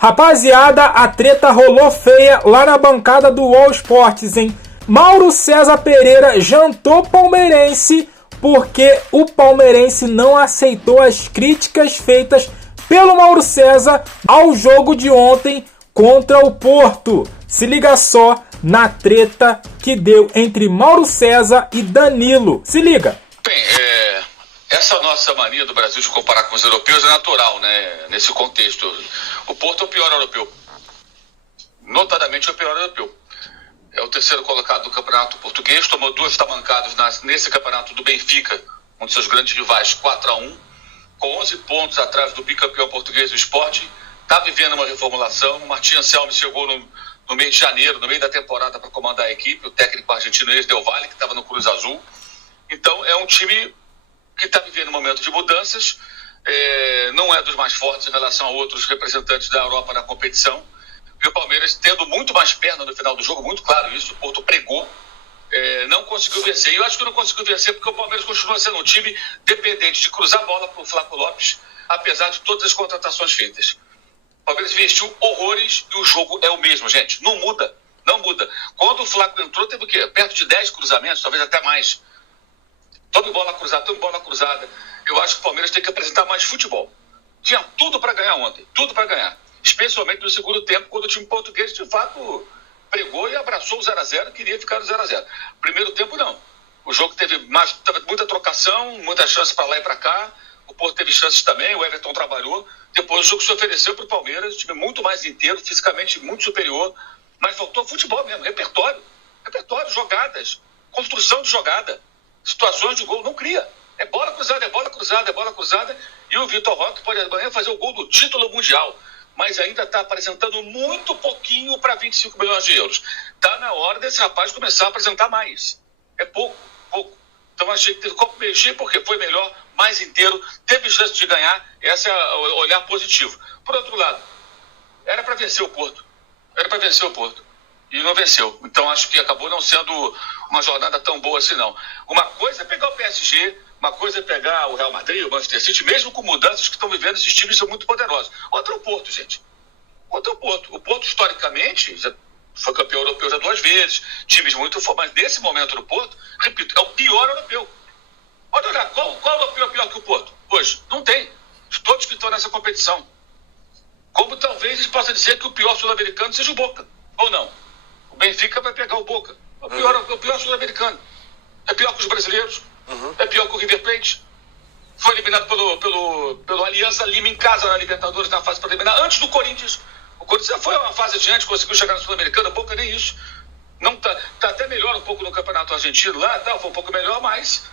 Rapaziada, a treta rolou feia lá na bancada do All Sports, hein? Mauro César Pereira jantou palmeirense porque o palmeirense não aceitou as críticas feitas pelo Mauro César ao jogo de ontem contra o Porto. Se liga só na treta que deu entre Mauro César e Danilo. Se liga. Bem, essa nossa mania do Brasil de comparar com os europeus é natural, né? Nesse contexto. O Porto é o pior europeu. Notadamente é o pior europeu. É o terceiro colocado do campeonato português, tomou 2 tamancadas nesse campeonato do Benfica, um de seus grandes rivais, 4-1, com 11 pontos atrás do bicampeão português do Sport. Está vivendo uma reformulação. O Martin Anselmi chegou no mês de janeiro, no meio da temporada, para comandar a equipe, o técnico argentino Del Valle, que estava no Cruz Azul. Então é um time que está vivendo um momento de mudanças, não é dos mais fortes em relação a outros representantes da Europa na competição. E o Palmeiras, tendo muito mais perna no final do jogo, muito claro isso, o Porto pregou, não conseguiu vencer. E eu acho que não conseguiu vencer porque o Palmeiras continua sendo um time dependente de cruzar a bola para o Flaco Lopes, apesar de todas as contratações feitas. O Palmeiras investiu horrores e o jogo é o mesmo, gente. Não muda, não muda. Quando o Flaco entrou, teve o quê? Perto de 10 cruzamentos, talvez até mais. Tome bola cruzada. Eu acho que o Palmeiras tem que apresentar mais futebol. Tinha tudo para ganhar ontem, tudo para ganhar. Especialmente no segundo tempo, quando o time português, de fato, pregou e abraçou o 0-0, queria ficar no 0-0. Primeiro tempo, não. O jogo teve muita trocação, muita chance para lá e para cá. O Porto teve chances também, o Everton trabalhou. Depois o jogo se ofereceu para o Palmeiras, time muito mais inteiro, fisicamente muito superior. Mas faltou futebol mesmo, repertório, jogadas, construção de jogada. Situações de gol, não cria. É bola cruzada. E o Vitor Roque pode amanhã fazer o gol do título mundial. Mas ainda está apresentando muito pouquinho para 25 milhões de euros. Está na hora desse rapaz começar a apresentar mais. É pouco. Então achei que teve como mexer porque foi melhor, mais inteiro, teve chance de ganhar. Esse é o olhar positivo. Por outro lado, era para vencer o Porto. E não venceu. Então acho que acabou não sendo uma jornada tão boa assim, não. Uma coisa é pegar o PSG, uma coisa é pegar o Real Madrid, o Manchester City, mesmo com mudanças que estão vivendo, esses times são muito poderosos. Outra é o Porto, gente. O Porto, historicamente, já foi campeão europeu já 2 vezes, times muito fortes, mas nesse momento do Porto, repito, é o pior europeu. Pode olhar, qual europeu é pior que o Porto? Hoje, não tem. Todos que estão nessa competição. Como talvez a gente possa dizer que o pior sul-americano seja o Boca, ou não? O Benfica vai pegar o Boca. O pior sul-americano. É pior que os brasileiros. É pior que o River Plate. Foi eliminado pelo Alianza Lima em casa na Libertadores na fase preliminar, antes do Corinthians. O Corinthians já foi uma fase adiante, conseguiu chegar na Sul-Americana, a Boca nem isso. Não tá até melhor um pouco no Campeonato Argentino lá, foi um pouco melhor, mas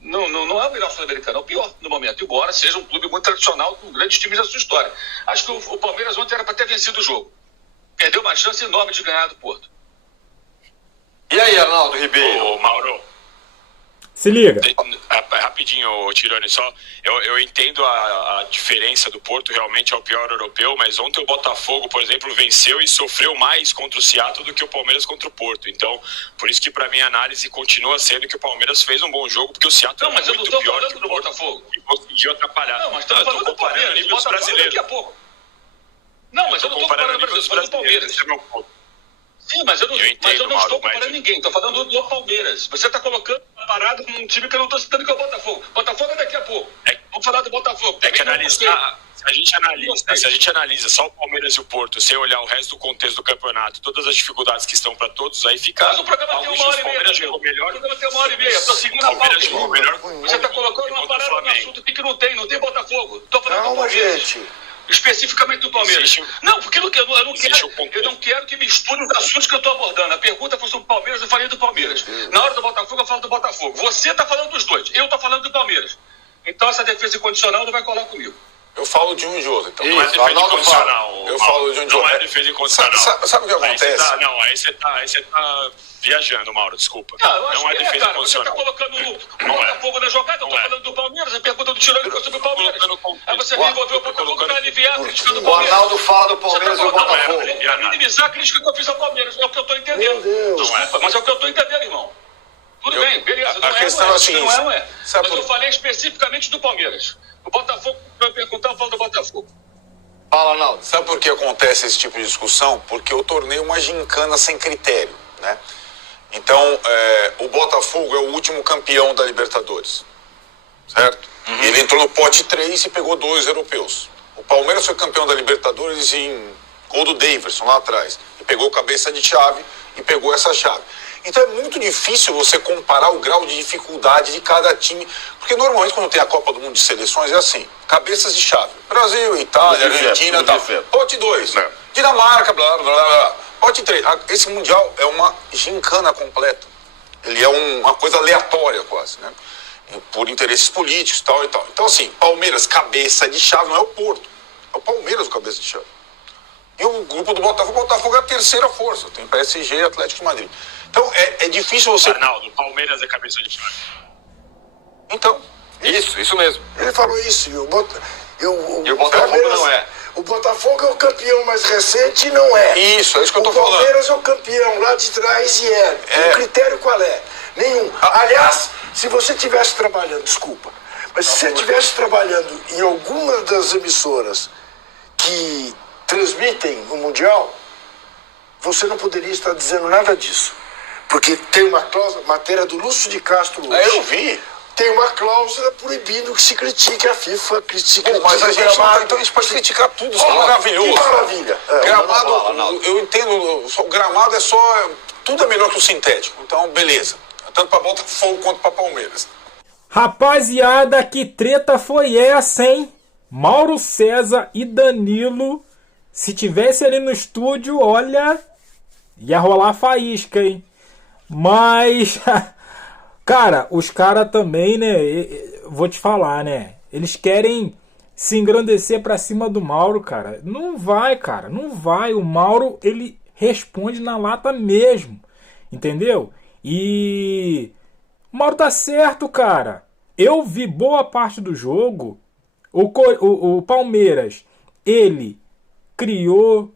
não é o melhor sul-americano, é o pior no momento, embora seja um clube muito tradicional com grandes times da sua história. Acho que o Palmeiras ontem era para ter vencido o jogo. Perdeu uma chance enorme de ganhar do Porto. E aí, Arnaldo Ribeiro? Ô, Mauro. Se liga. Rapidinho, Tirone, só. Eu entendo a diferença do Porto, realmente é o pior europeu, mas ontem o Botafogo, por exemplo, venceu e sofreu mais contra o Seattle do que o Palmeiras contra o Porto. Então, por isso que pra mim a análise continua sendo que o Palmeiras fez um bom jogo, porque o Seattle é muito pior que o Botafogo e conseguiu atrapalhar. Não, mas estamos falando do Palmeiras, níveis brasileiros. Daqui a pouco. Não, mas eu não estou comparando o Brasil, do Palmeiras. Esse é meu ponto. Sim, mas eu não estou comparando ninguém, estou falando do Palmeiras. Você está colocando uma parada num time que eu não estou citando, que é o Botafogo. Botafogo é daqui a pouco. Vamos falar do Botafogo. É que analisar, se a gente analisa só o Palmeiras e o Porto, sem olhar o resto do contexto do campeonato, todas as dificuldades que estão para todos, aí fica... Mas o programa tem 1h30, o programa tem 1h30, estou seguindo a pauta. Você está colocando uma parada no assunto que não tem Botafogo. Estou falando do Palmeiras. Gente. Especificamente do Palmeiras. Não, porque eu não quero que misture os assuntos que eu estou abordando. A pergunta foi sobre o Palmeiras, eu falei do Palmeiras. Na hora do Botafogo, eu falo do Botafogo. Você está falando dos dois, eu estou falando do Palmeiras. Então essa defesa incondicional não vai colar comigo. Eu falo de um e de outro. Então. Não é defesa incondicional. Eu falo de um e de outro. Não é defesa incondicional. Sabe o que acontece? Aí você tá viajando, Mauro, desculpa. Não é defesa incondicional. Você está colocando o Botafogo na jogada, eu estou falando do Palmeiras, a pergunta do Tirone foi sobre o Palmeiras. Aí você vem envolver o Botafogo para aliviar a crítica do Palmeiras. O Arnaldo fala do Palmeiras e o Botafogo. Para minimizar a crítica que eu fiz ao Palmeiras, é o que eu estou entendendo. Desculpa, mas é o que eu estou entendendo, irmão. Tudo bem, beleza, não é. Mas eu falei especificamente do Palmeiras. O Botafogo, para eu perguntar, eu falo do Botafogo. Fala, Arnaldo. Sabe por que acontece esse tipo de discussão? Porque o torneio é uma gincana sem critério, né? Então, o Botafogo é o último campeão da Libertadores, certo? Ele entrou no pote 3 e pegou 2 europeus. O Palmeiras foi campeão da Libertadores em gol do Daverson, lá atrás. E pegou cabeça de chave e pegou essa chave. Então é muito difícil você comparar o grau de dificuldade de cada time. Porque normalmente quando tem a Copa do Mundo de Seleções é assim, cabeças de chave. Brasil, Itália, Argentina, tal. Pote 2, Dinamarca, blá, blá, blá, blá. Pote 3. Esse Mundial é uma gincana completa. Ele é uma coisa aleatória quase, né? Por interesses políticos, tal e tal. Então assim, Palmeiras, cabeça de chave, não é o Porto. É o Palmeiras o cabeça de chave. E o grupo do Botafogo é a terceira força. Tem PSG e Atlético de Madrid. Então é difícil você... Arnaldo, Palmeiras é cabeça de chave. Então... Isso mesmo. Ele falou isso. E o Botafogo não é. O Botafogo é o campeão mais recente e não é. Isso, é isso que eu tô O falando. Palmeiras é o campeão lá de trás e é. E o critério qual é? Nenhum. Aliás, se você estivesse trabalhando, desculpa, mas se você estivesse trabalhando em alguma das emissoras que transmitem o Mundial, você não poderia estar dizendo nada disso. Porque tem uma cláusula, matéria do Lúcio de Castro hoje. Eu vi. Tem uma cláusula proibindo que se critique a FIFA, que se critique Mas a o gente gramado. então a gente pode criticar tudo, isso é maravilhoso. Que maravilha. Gramado, eu entendo, o gramado é só... Tudo é melhor que o sintético. Então, beleza. Tanto para Botafogo quanto para Palmeiras. Rapaziada, que treta foi essa, hein? Mauro César e Danilo, se tivesse ali no estúdio, olha, ia rolar faísca, hein? Mas, cara, os caras também, né? Vou te falar, né? Eles querem se engrandecer pra cima do Mauro, cara. Não vai, cara, não vai. O Mauro, ele responde na lata mesmo, entendeu? E o Mauro tá certo, cara. Eu vi boa parte do jogo. O Palmeiras, ele criou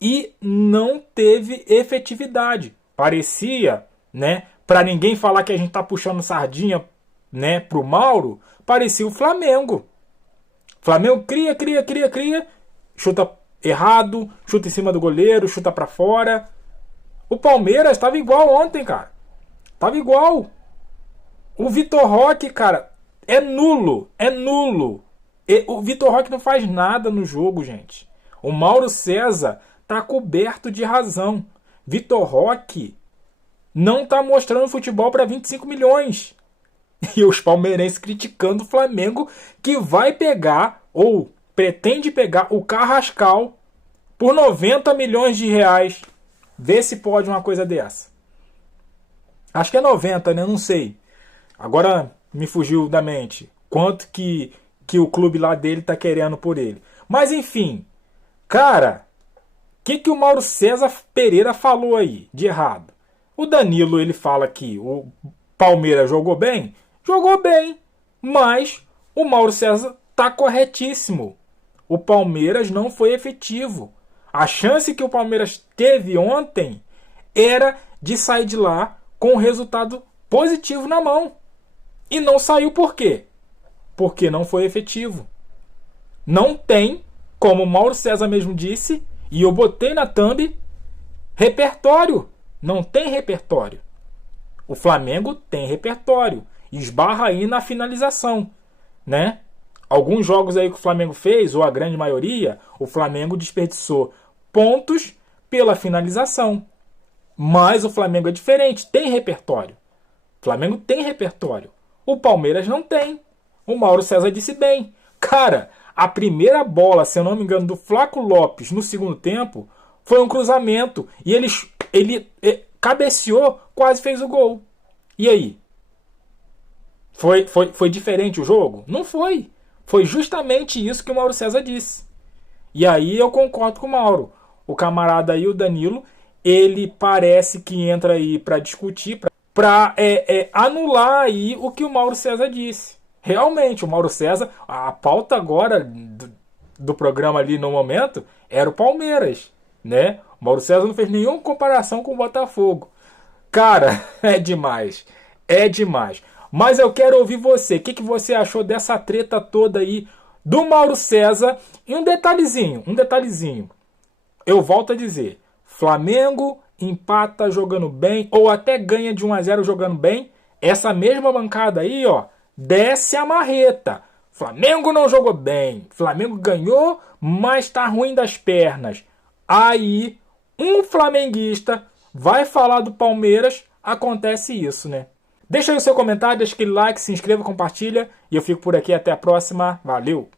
e não teve efetividade. Parecia, né, para ninguém falar que a gente tá puxando sardinha, né, pro Mauro, parecia o Flamengo. Flamengo cria, chuta errado, chuta em cima do goleiro, chuta para fora. O Palmeiras estava igual ontem, cara. Tava igual. O Vitor Roque, cara, é nulo. O Vitor Roque não faz nada no jogo, gente. O Mauro César tá coberto de razão. Vitor Roque não tá mostrando futebol para 25 milhões. E os palmeirenses criticando o Flamengo, que vai pegar, ou pretende pegar, o Carrascal por 90 milhões de reais. Vê se pode uma coisa dessa. Acho que é 90, né? Não sei. Agora me fugiu da mente quanto que o clube lá dele tá querendo por ele. Mas enfim, cara, o que o Mauro César Pereira falou aí de errado? O Danilo, ele fala que o Palmeiras jogou bem, mas o Mauro César tá corretíssimo. O Palmeiras não foi efetivo. A chance que o Palmeiras teve ontem era de sair de lá com um resultado positivo na mão. E não saiu por quê? Porque não foi efetivo. Não tem, como o Mauro César mesmo disse, e eu botei na thumb, repertório. Não tem repertório. O Flamengo tem repertório. Esbarra aí na finalização, né? Alguns jogos aí que o Flamengo fez, ou a grande maioria, o Flamengo desperdiçou pontos pela finalização. Mas o Flamengo é diferente, tem repertório. O Flamengo tem repertório. O Palmeiras não tem. O Mauro César disse bem. Cara, a primeira bola, se eu não me engano, do Flaco Lopes no segundo tempo, foi um cruzamento. E ele cabeceou, quase fez o gol. E aí? Foi diferente o jogo? Não foi. Foi justamente isso que o Mauro César disse. E aí eu concordo com o Mauro. O camarada aí, o Danilo, ele parece que entra aí para discutir, para anular aí o que o Mauro César disse. Realmente, o Mauro César, a pauta agora do programa ali no momento era o Palmeiras, né? O Mauro César não fez nenhuma comparação com o Botafogo. Cara, é demais. Mas eu quero ouvir você. O que você achou dessa treta toda aí do Mauro César. E um detalhezinho. Eu volto a dizer, Flamengo empata jogando bem, ou até ganha de 1-0 jogando bem, essa mesma bancada aí, ó, desce a marreta. Flamengo não jogou bem, Flamengo ganhou, mas tá ruim das pernas. Aí, um flamenguista vai falar do Palmeiras, acontece isso, né? Deixa aí o seu comentário, deixa aquele like, se inscreva, compartilha, e eu fico por aqui, até a próxima, valeu!